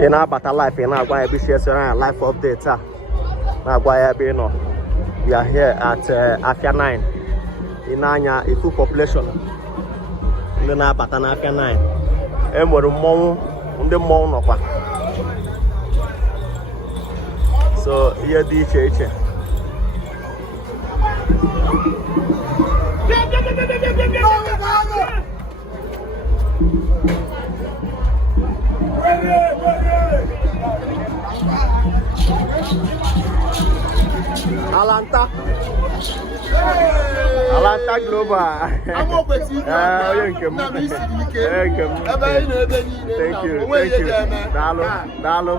In our battle life, in our life update. We are here at Afia 9 in Anya, a full population. In the Batana Afia 9. And we're on the moon. So here, DJ. Alanta Global. Thank you. Dalo.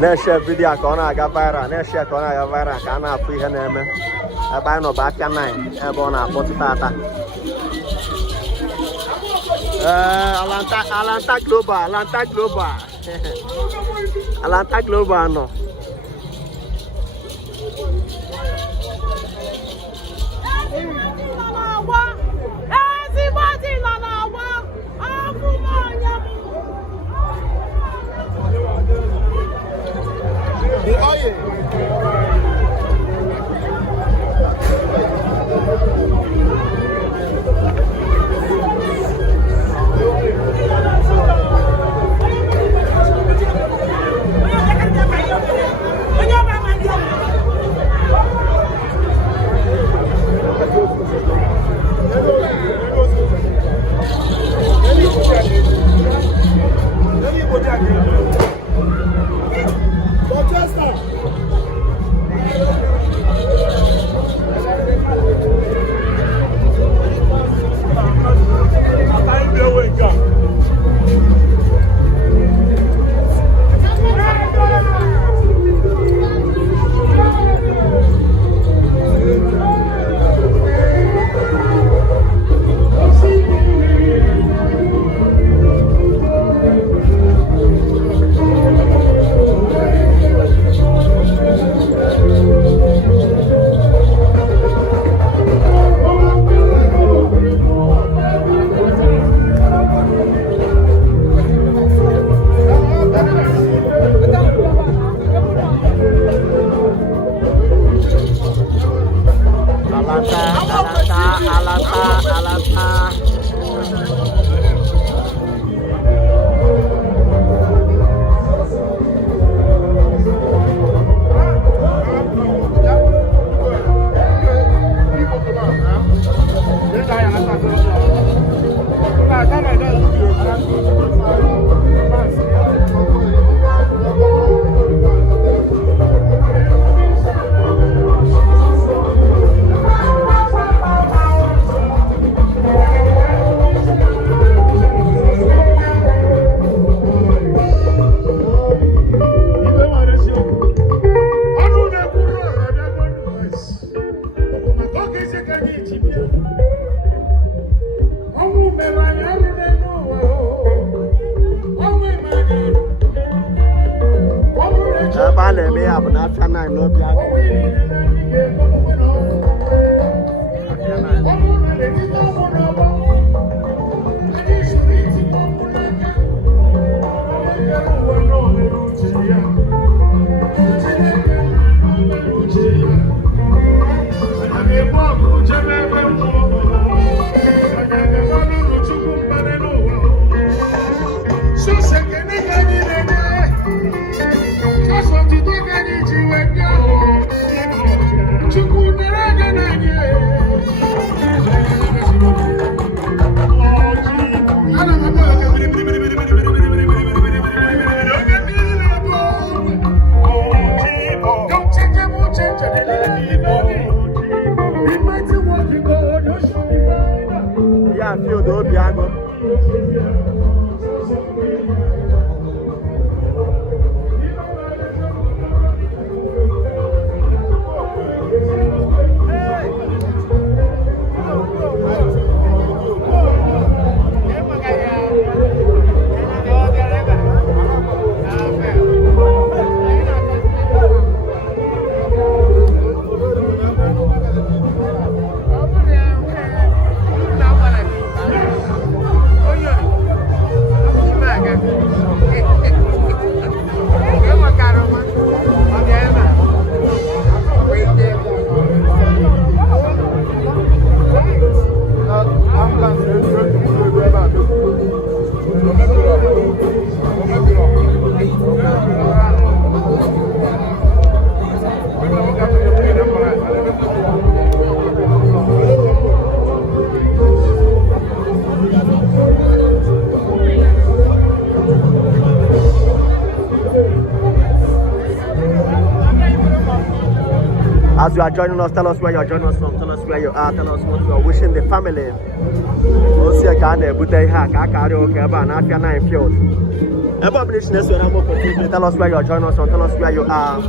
Next video corner Gavara, next year corner Gavara, Kana free name. I buy no back at 9. I born a 40 Alanta Global no. As you are joining us, tell us where you are joining us from, tell us where you are, tell us what you are wishing the family. Osia Kane Bute Haka Karaoke Ban Afia 9 Field. Tell us where you are joining us from, tell us where you are.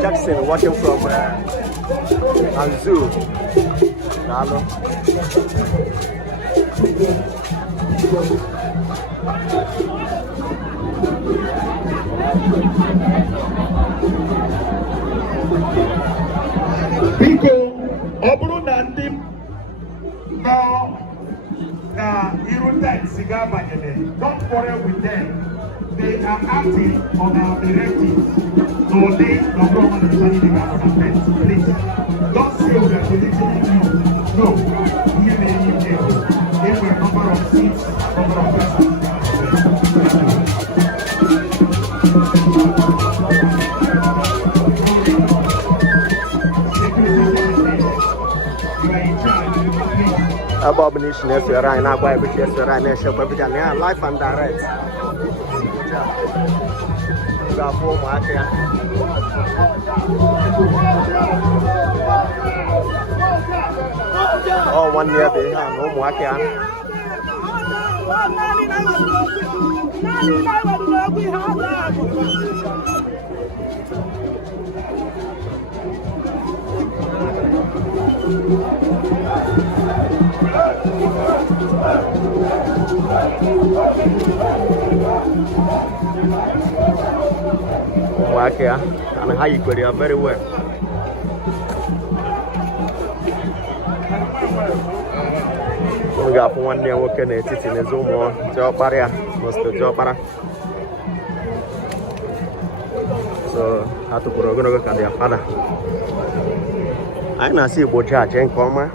Jackson watching from Anzu. Hello. Biko, Obru Nandi, now, Irunda Siga Banyele. Don't quarrel with them. They are acting on our directives. So they don't go on the government. Please, don't say we are politically new. No, here they are there. There were a number of seats, number of persons. Abomination is your right now, why which is your right nation, but life and direct. Oh, 1 year they have no more. And how you could have very well. We got 1 year working at it in a Zoom or job barrier, most of the job barrier. So, I have to go to their father. I know Igbojah Chikezie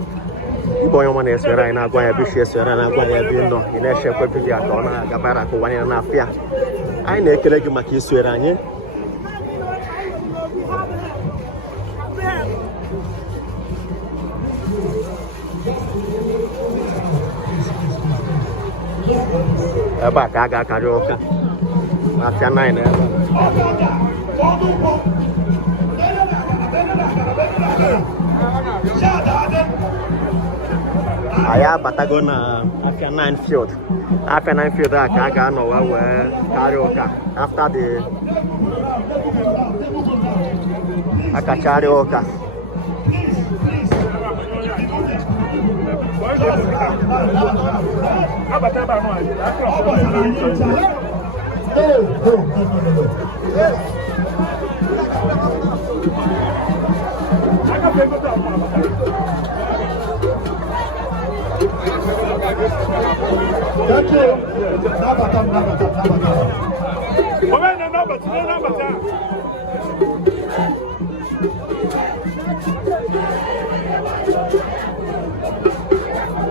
Mbah is right now going to be shared and I'm going to be in a shape of the Ogene, Gabara, 1 year and a half. I know that you make this way. Ba ka karaoke after 9 Shut Aya Batagona after 9 field. After 9 field, I can't know where karaoke. After the karaoke.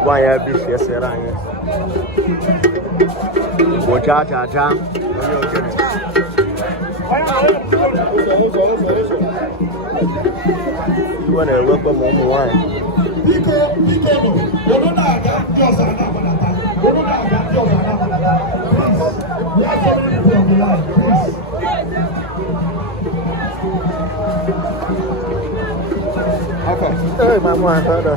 Why are you saying? Igbojah Chikezie you want to work with mom wine? Okay. Hey, my man, brother.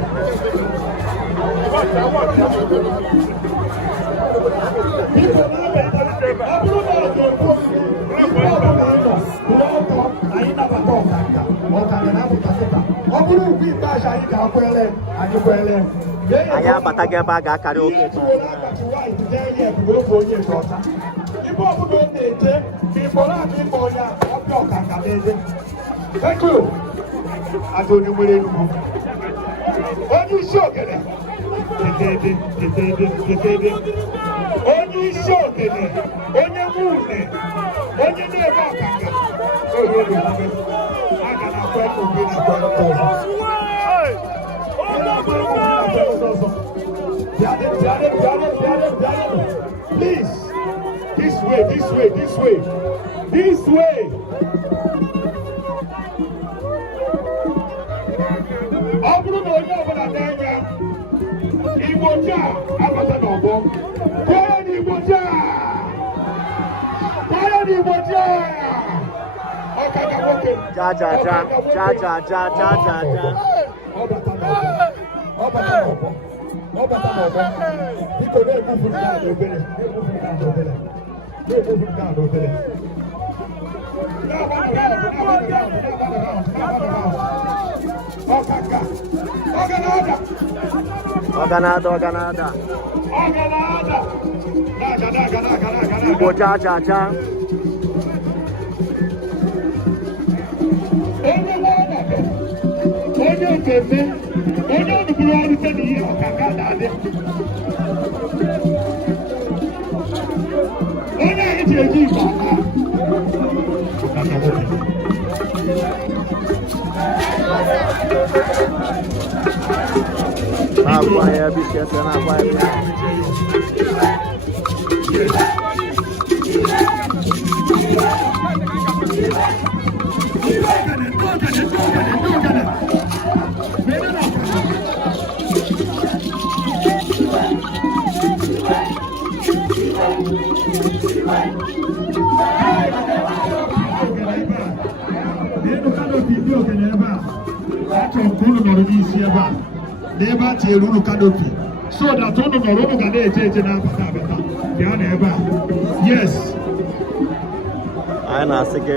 Aya batagya baga karaoke. Thank you. Onye isi Ogene. Onye isi Ogene. Onye nwunye. Onye na-ebe ọkanga. Aga na akwa obi na akwa please, this way. Ọ bụrụ na onye ọbụla na-enye Igbojah abata n'ọgbọ kwere n'Igbojah ọkaga nwoke Ja ọ bata n'ọgbọ biko na-ebufu nke a n'obere Oganada. Igbojah Chikezie. so that unu nọrọ unu ga na-eje na-abata bịa n'ebe a. Yes. Anyị na-asị gị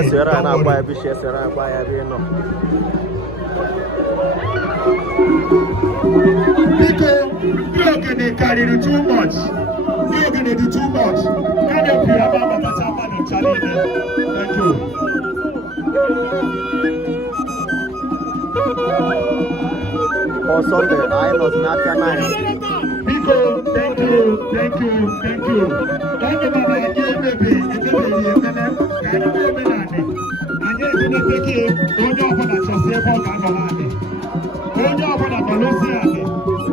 esere anyị na-agba ya bishi esere anyị agba ya ebe ị nọ. Biko, ndị Ogene karịrị too much. Ndị Ogene dị too much. Ka na-ebi ebe abatacha mmadụ ncha niile. Thank you. On Sunday, I was not going to. Biko, thank you. Thank you, Baba. Anyị emebi emene ka anyị mee omenanị. Anyị etineteke onye ọbụla chọsi ebe ọ ga-anọla anyị. Onye ọbụla nọlụsi anyị.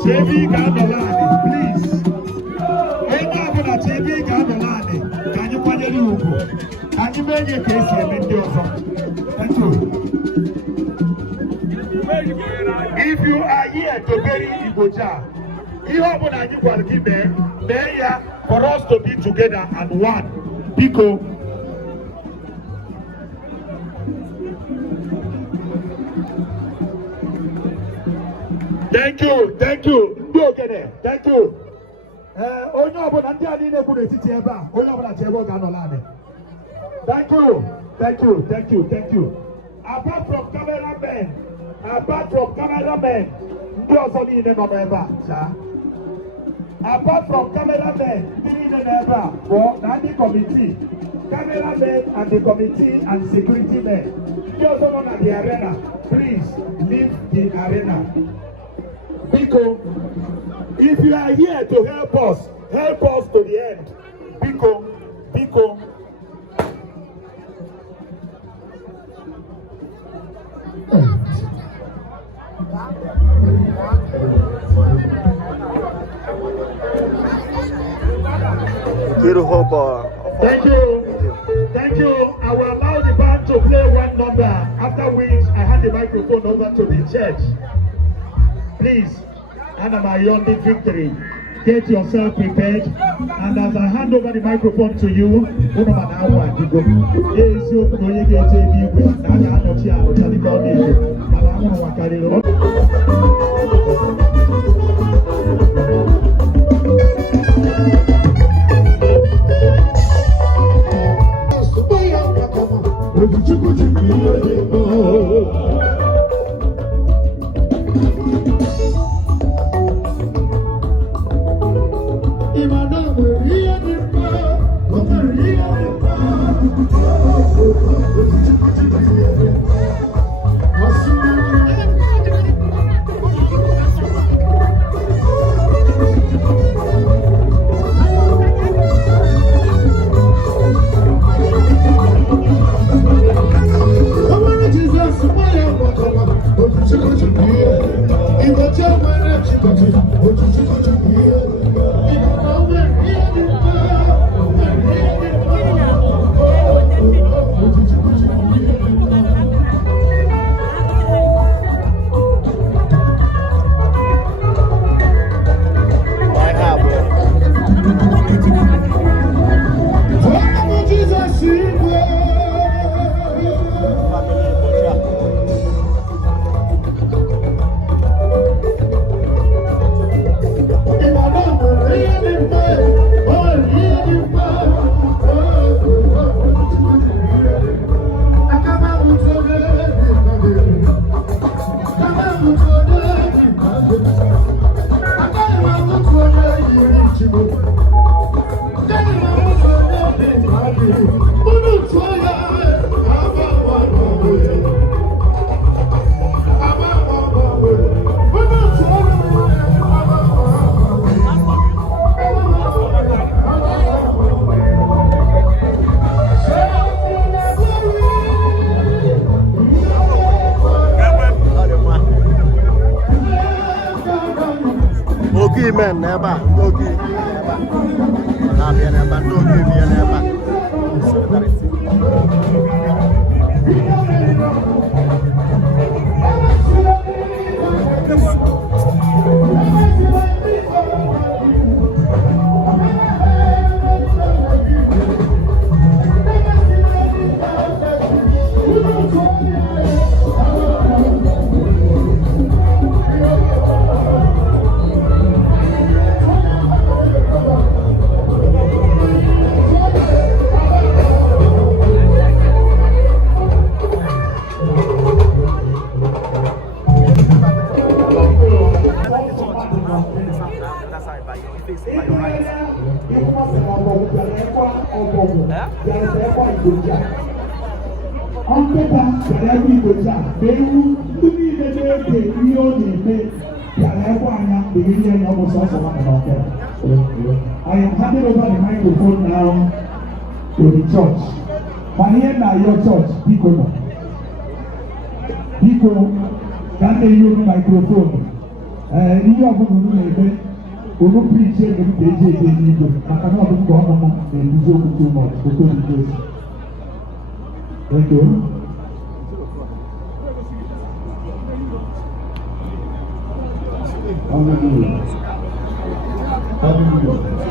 Chee ebe ị ga-anọla anyị, please. Onye ọbụla chee ebe ị ga-anọla anyị ka anyị kwanyere ugwu. Ka anyị mee ihe ka esi eme ndị ọzọ. Thank you. If you are here to bury Igbojah, ihe ọbụla anyị gwara gị mee ya for us to be together and one. Biko. Thank you. Ogene. Thank you. Onye ọbụla ndị a niile bụ n'etiti ebe a, onye ọbụla chi ebe ọ ga-anọ naanị. Thank you. Thank you. Thank you. Thank you. Apart from cameramen, ndị ọzọ niile nọ n'ebe a, chaa. Apart from cameramen, ndị niile n'ebe a bụ na ndị committee, cameramen and the committee and security men. Ndị ọzọ nọ na the arena, please leave the arena. Biko, if you are here to help us to the end. Biko, Biko. Thank you. Thank you. I will allow the band to play one number, after which I hand the microphone over to the church. Please, Anamayonde Victory, get yourself prepared. And as I hand over the microphone to you, men never Ogi never. Nabi never Ogi never. I am handing over the microphone now to the church. Here now your church, Pico. Can they use the microphone? You are going to preach it every day. I cannot go on and do too much. Thank you. Hallelujah. Hallelujah.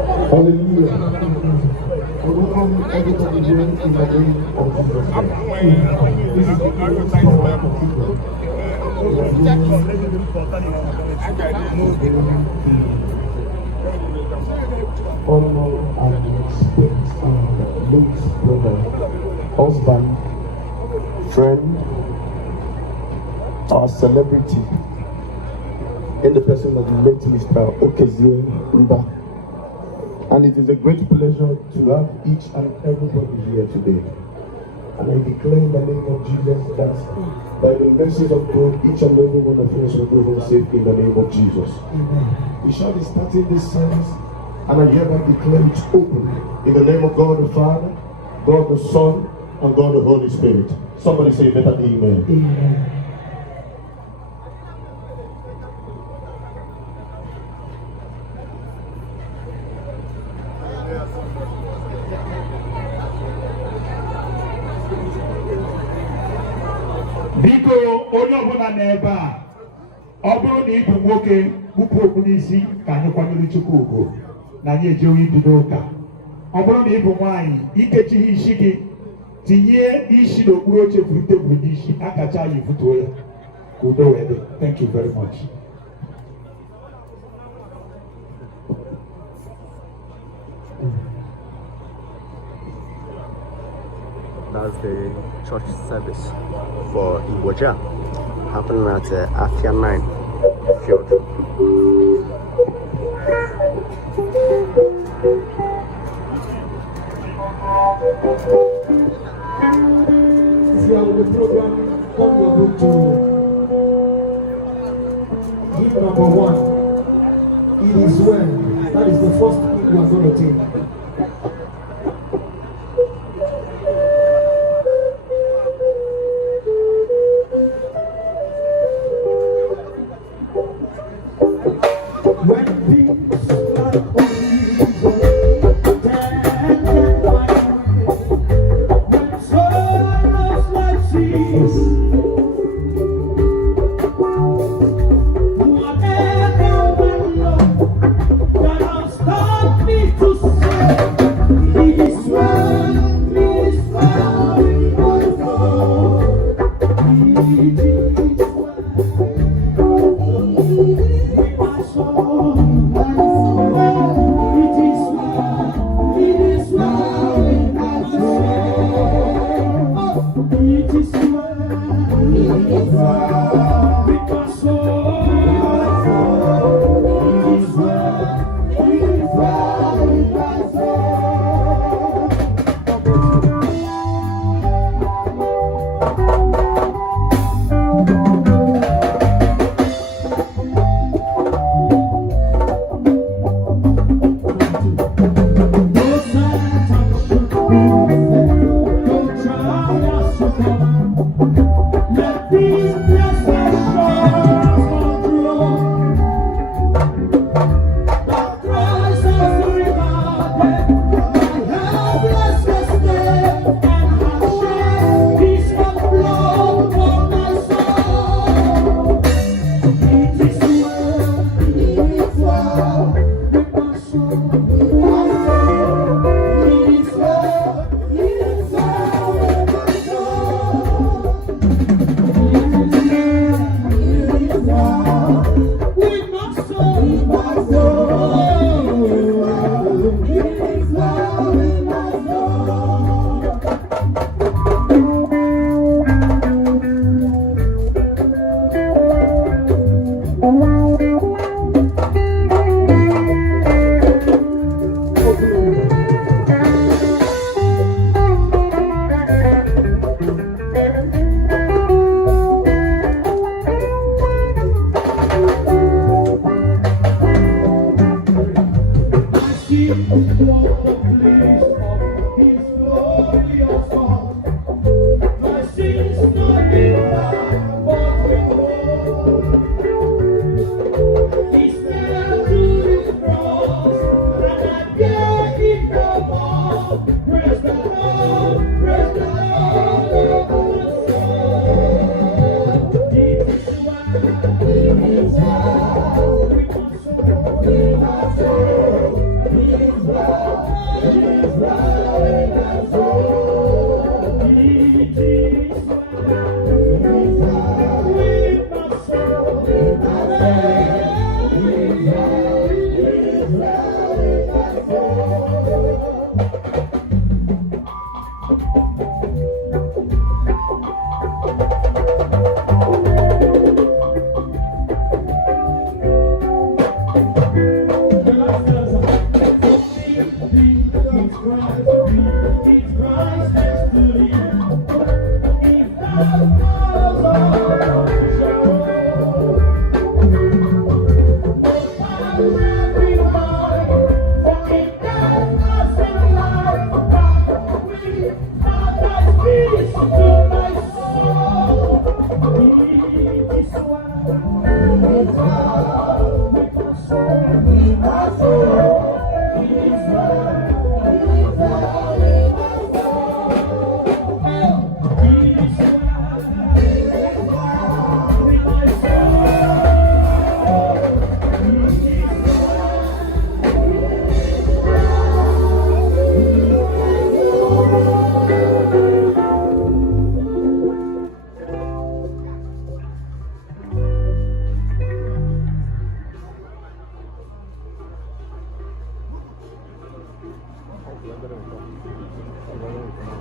Hallelujah. I welcome everybody here in the name of Jesus Christ. This is the honor and respect our late brother, husband, friend, our celebrity, in the person of the late Mr. Chikezie Mbah. And it is a great pleasure to have each and everybody here today. And I declare in the name of Jesus that by the mercies of God, each and every one of us will go home safe in the name of Jesus. We shall be starting this service, and I hereby declare it open in the name of God the Father, God the Son, and God the Holy Spirit. Somebody say better amen. Amen. Biko onye ọbụla n'ebe a, ọ bụrụ na ị bụ nwoke kpupu okpu n'isi ka anyị kwanyere Chukwu ugwu na anyị ejewe ibido ụka. Ọ bụrụ na ị bụ nwaanyị ikechighị isi gị, tinye isi n'okpuru oche buru tebụl n'isi, akacha ya ifutuo ya ka udo wee dị. Thank you very much. That's the church service for Igbojah, happening at Afia 9 field. If you are on the program, come your book to hit number 1. It is well. That is the first thing you are going to take.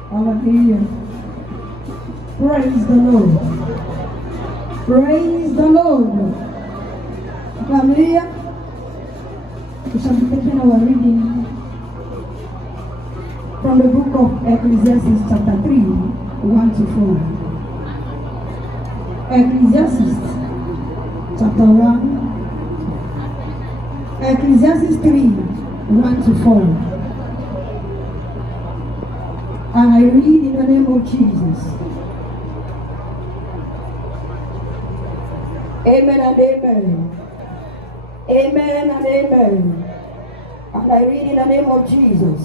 Hallelujah. Praise the Lord. Praise the Lord. Hallelujah. We shall be taking our reading from the book of Ecclesiastes chapter 3, 1 to 4. Ecclesiastes chapter 1. Ecclesiastes 3, 1 to 4. And I read in the name of Jesus. Amen and amen. Amen and amen. And I read in the name of Jesus.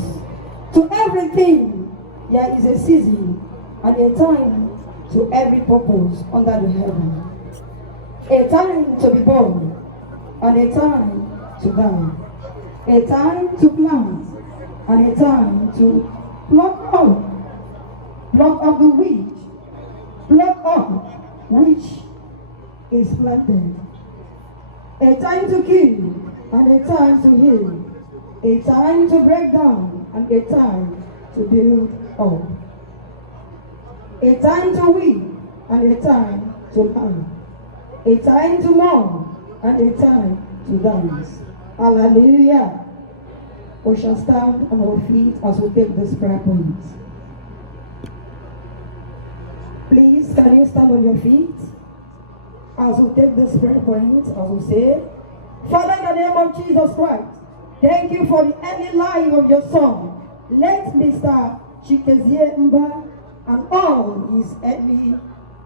To everything there is a season and a time to every purpose under the heaven. A time to be born and a time to die. A time to plant and a time to pluck up the wheat, pluck up which is planted. A time to kill and a time to heal. A time to break down and a time to build up. A time to weep and a time to laugh. A time to mourn and a time to dance. Hallelujah. We shall stand on our feet as we take this prayer point. Please, can you stand on your feet as we take this prayer point, as we say, Father, in the name of Jesus Christ, thank you for the early life of your son. Let Mr. Chikezie Mbah and all his early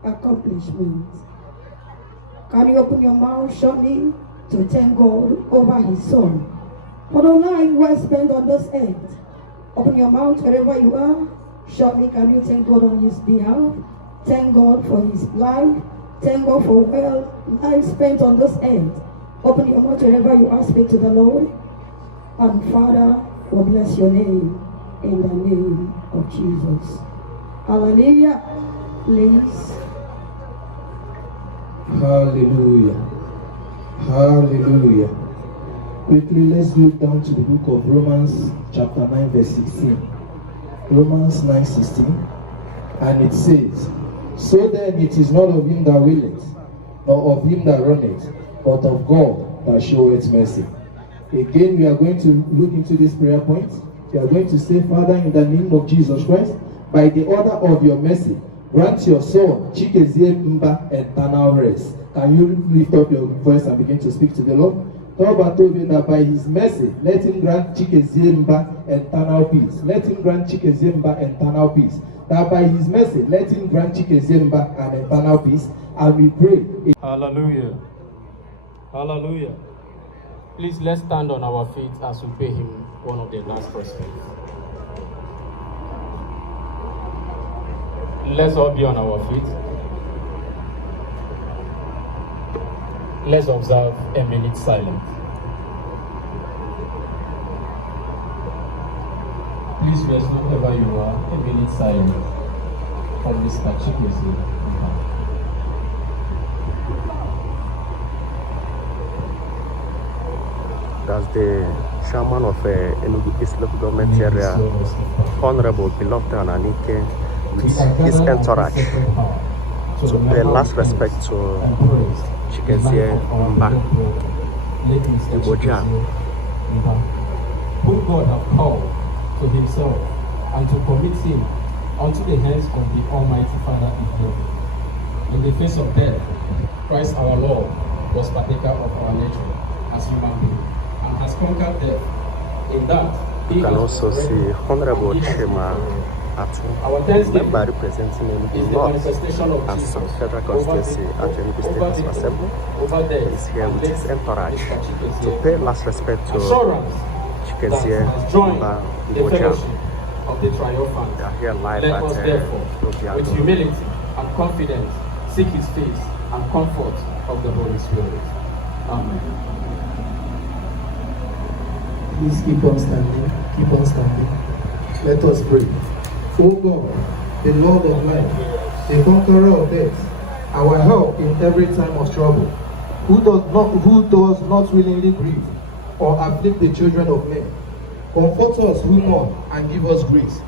accomplishments. Can you open your mouth shortly to thank God over his son for the life well spent on this earth? Open your mouth wherever you are. Shortly, can you thank God on his behalf? Thank God for his life. Thank God for well life spent on this earth. Open your mouth wherever you are. Speak to the Lord. And Father, we bless your name in the name of Jesus. Hallelujah. Please. Hallelujah. Hallelujah. Quickly, let's look down to the book of Romans chapter 9 verse 16. Romans 9:16. And it says, so then it is not of him that willeth, nor of him that runneth, but of God that showeth mercy. Again, we are going to look into this prayer point. We are going to say, Father, in the name of Jesus Christ, by the order of your mercy, grant your son, Chikezie Mbah, eternal rest. Can you lift up your voice and begin to speak to the Lord? God told you that by his mercy, let him grant Chikezie Mbah eternal peace. Let him grant Chikezie Mbah eternal peace. That by his mercy, let him grant Chikezie Mbah an eternal peace. And we pray. Hallelujah. Hallelujah. Please, let's stand on our feet as we pay him one of the last respects. Let's all be on our feet. Let's observe a minute silence. Please rest wherever you are. A minute silence for Mr. Chikezie Mbah. That's the chairman of Enugu East Local Government Area, Honorable Beloved Ananike, with his entourage to pay last respect to Chikezie Mbah, Igbojah. Whom God have called to himself and to commit him unto the hands of the Almighty Father in heaven. In the face of death, Christ our Lord was partaker of our nature as human being and has conquered death. In that, you can also see Honorable Chema Atu, member representing Enugu North and South Federal Constituency at Enugu State House Assembly. He is here with his entourage to pay last respect to Chikezie Mbah Igbojah. Of the triumphant. They are here live Let at us therefore, with humility and confidence, seek his face and comfort of the Holy Spirit. Amen. Please keep on standing. Keep on standing. Let us pray. O God, the Lord of life, the conqueror of death, our help in every time of trouble, who does not willingly grieve or afflict the children of men, comfort us who mourn and give us grace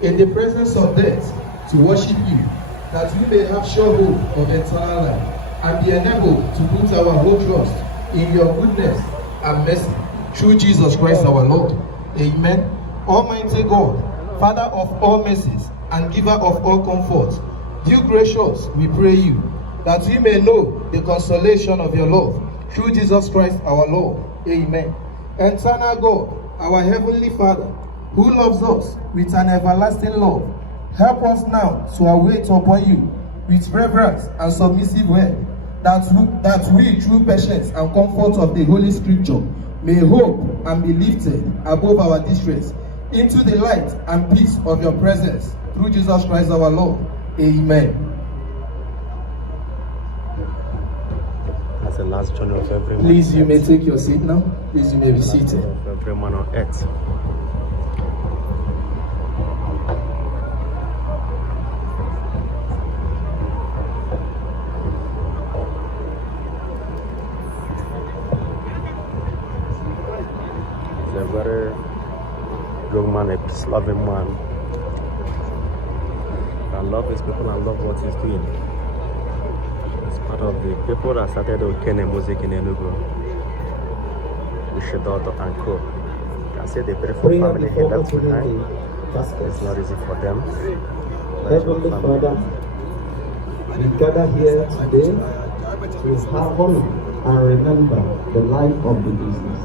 in the presence of death to worship you, that we may have sure hope of eternal life and be enabled to put our whole trust in your goodness and mercy through Jesus Christ our Lord. Amen. Almighty God, Father of all mercies and giver of all comfort, dear gracious, we pray you that we may know the consolation of your love through Jesus Christ our Lord. Amen. Eternal God, our heavenly Father, who loves us with an everlasting love, help us now to await upon you with reverence and submissive word, that we through patience and comfort of the Holy Scripture may hope and be lifted above our distress into the light and peace of your presence through Jesus Christ our Lord. Amen. That's the last journey of every man. Please, you may take your seat now. Please, you may be seated. Of every man on earth. He's a very young man, a peace-loving man. I love his people and love what he's doing. He's part of the people that started Ogene music in Enugu. Daughter and co. I say the beautiful family he left behind. It's not easy for them. Heavenly Father, we gather here today to honor and remember the life of the business.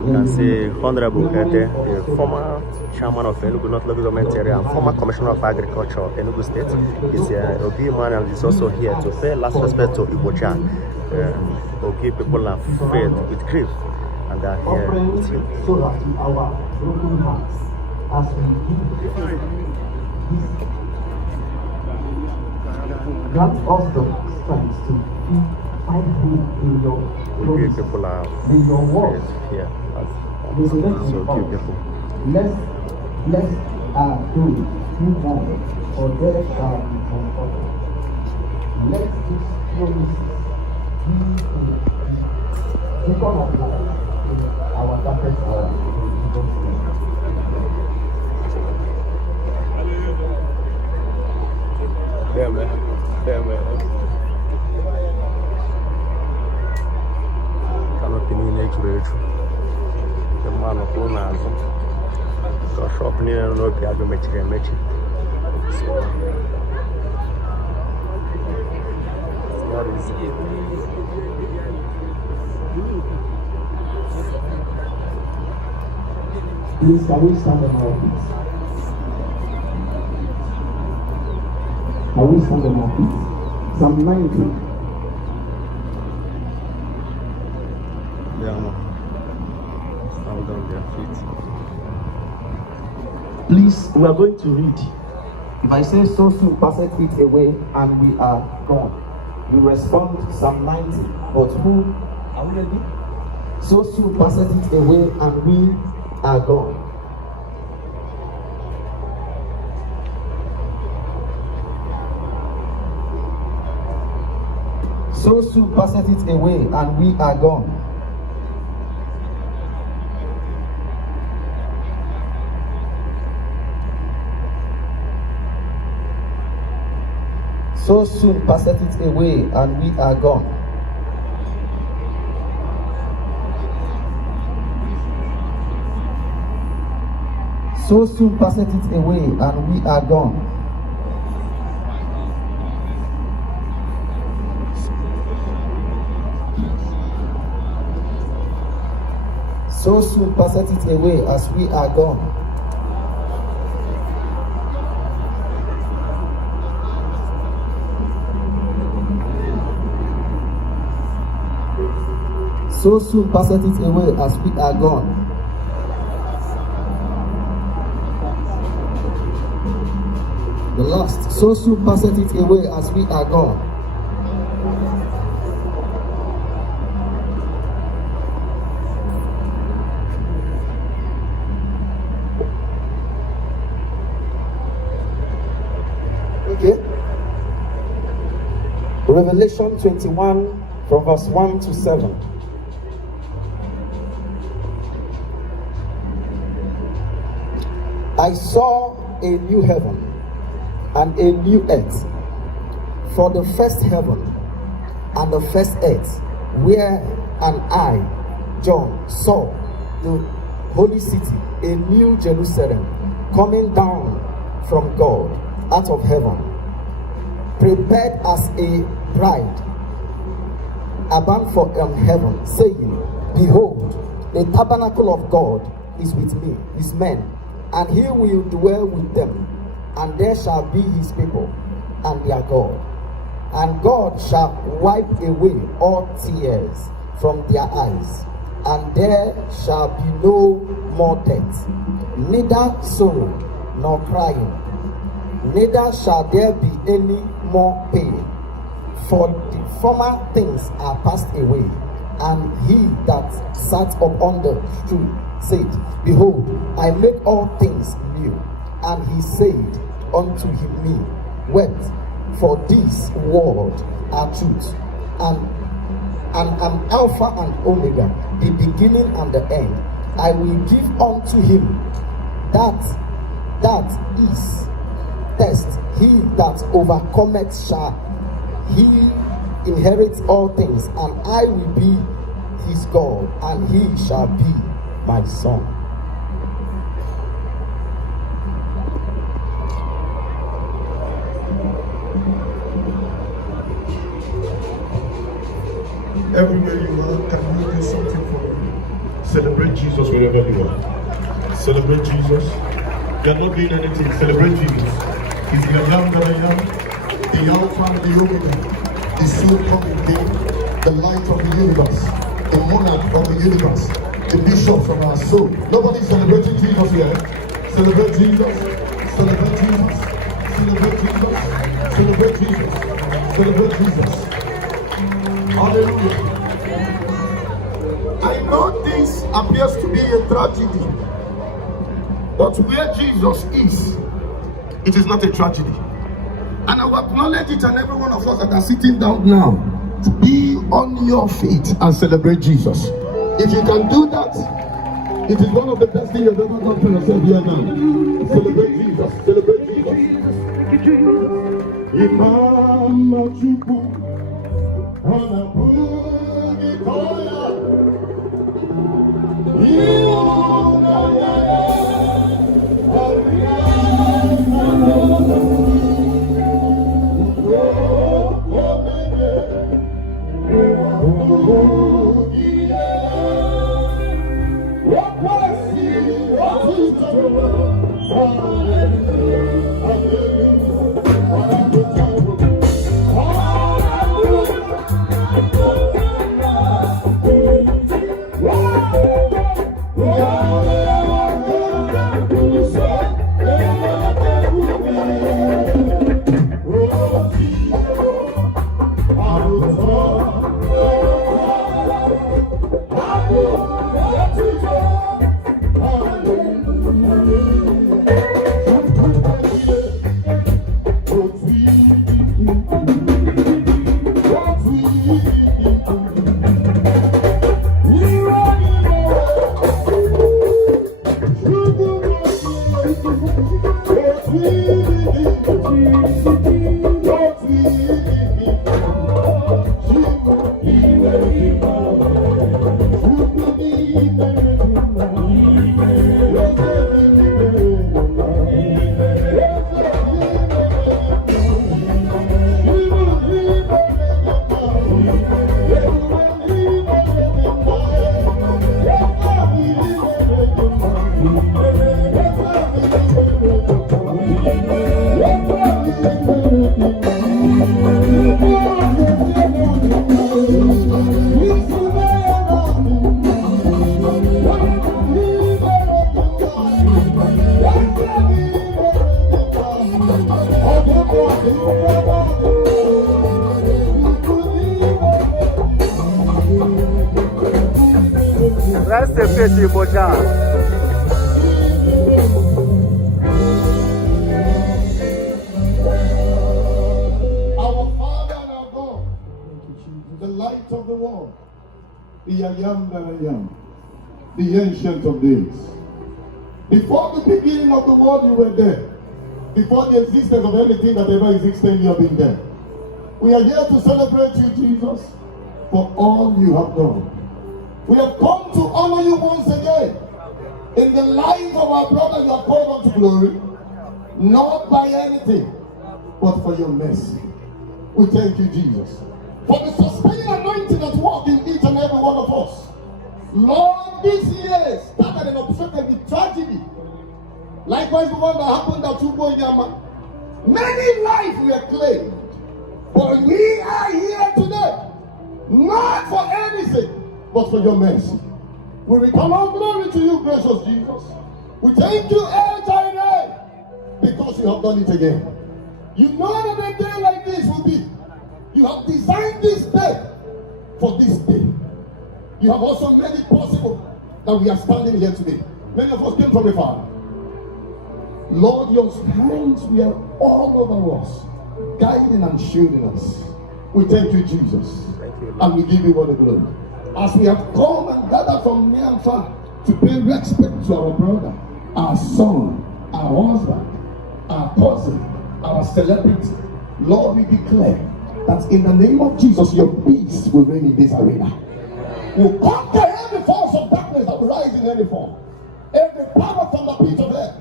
You can see Honorable Ogene, the former chairman of Enugu North Local Government Area and former commissioner of agriculture of Enugu State. He's a Ogi man and is also here to pay last respect to Igbojah. Ogi people have faith with grief. And they are here with him. So that in our broken hearts, as we give this, grant us the strength to find hope in your promise, people are in your word. Here. So beautiful. Let's do move on, for there shall be comfort. Let this promise be a beacon of life. Our darkest hour. Damn man. Cannot be in age. The man of Luna. So shop near no Piago Mechi. So it's not easy. Please, can we stand on our feet? Can we stand on our feet? Psalm 90. Yeah, no. Stand on their feet. Please, we are going to read. If I say so soon passeth it away and we are gone, you respond Psalm 90. But who are we ready? So soon passeth it away and we are gone. So soon passeth it away, and we are gone. So soon passeth it away, and we are gone. So soon passeth it away, and we are gone. So soon passeth it away, as we are gone. So soon passeth it away, as we are gone. The last. So soon passeth it away, as we are gone. Okay. Revelation 21 from verse 1 to 7. I saw a new heaven and a new earth, for the first heaven and the first earth, where and I, John, saw the holy city, a new Jerusalem, coming down from God out of heaven, prepared as a bride, abound for heaven, saying, Behold, the tabernacle of God is with me, his men, and he will dwell with them, and there shall be his people, and their God. And God shall wipe away all tears from their eyes, and there shall be no more death, neither sorrow nor crying, neither shall there be any more pain, for the former things are passed away. And he that sat upon the throne said, Behold, I make all things new. And he said unto me, Wait, for this word are truth, and am Alpha and Omega, the beginning and the end. I will give unto him that is test. He that overcometh shall he inherit all things, and I will be his God, and he shall be my son. Everywhere you are, can you do something for me? Celebrate Jesus wherever you are. Celebrate Jesus. You are not doing anything. Celebrate Jesus. He's the I am that I am, the Alpha and the Omega, the soon coming King, the light of the universe, the monarch of the universe, the bishop from our soul. Nobody celebrating Jesus here. Celebrate Jesus. Celebrate Jesus. Celebrate Jesus. Celebrate Jesus. Celebrate Jesus. Hallelujah. I know this appears to be a tragedy, but where Jesus is, it is not a tragedy. And I will acknowledge it, and every one of us that are sitting down now, to be on your feet and celebrate Jesus. If you can do that, it is one of the best things you've ever done for yourself here now. Celebrate Jesus. Celebrate Rest in peace, Igbojah. Our Father and our God, the light of the world, the I am that I am, the ancient of days. Before the beginning of the world, you were there. Before the existence of anything that ever existed, you have been there. We are here to celebrate you, Jesus, for all you have done. We have come to honor you once again. In the life of our brother, you have called unto glory, not by anything, but for your mercy. We thank you, Jesus, for the sustaining anointing at work in each and every one of us. Lord, this year started and obstructed with tragedy. Likewise, the one that happened at Igbojah. Many lives were claimed, but we are here today, not for anything, but for your mercy. We return all glory to you, gracious Jesus. We thank you, El Jireh, because you have done it again. You know that a day like this will be. You have designed this day for this day. You have also made it possible that we are standing here today. Many of us came from afar. Lord, your hands were all over us, guiding and shielding us. We thank you, Jesus. Thank you, Lord. And we give you all the glory. As we have come and gathered from near and far to pay respect to our brother, our son, our husband, our cousin, our celebrity, Lord, we declare that in the name of Jesus, your peace will reign in this arena. We'll conquer every force of darkness that will rise in any form. Every power from the pit of hell,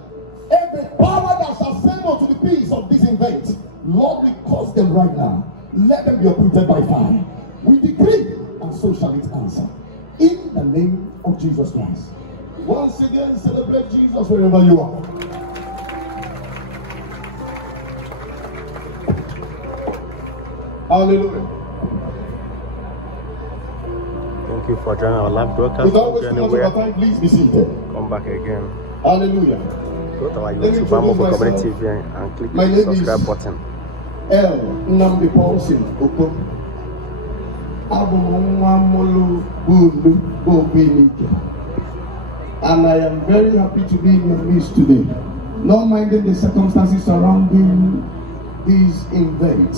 every power that shall assemble to the peace of this event, Lord, we cause them right now. Let them be uprooted by fire. We decree, and so shall it answer. In the name of Jesus Christ. Once again, celebrate Jesus wherever you are. Hallelujah. Thank you for joining our live broadcast. Without wasting much of Anywhere, our time, please be seated. come back again. Hallelujah. Go to our Let me YouTube, Bamo introduce Community myself. TV, and click My the name is subscribe button. El Nnamdi Paulson Okom. And I am very happy to be in your midst today, not minding the circumstances surrounding this event.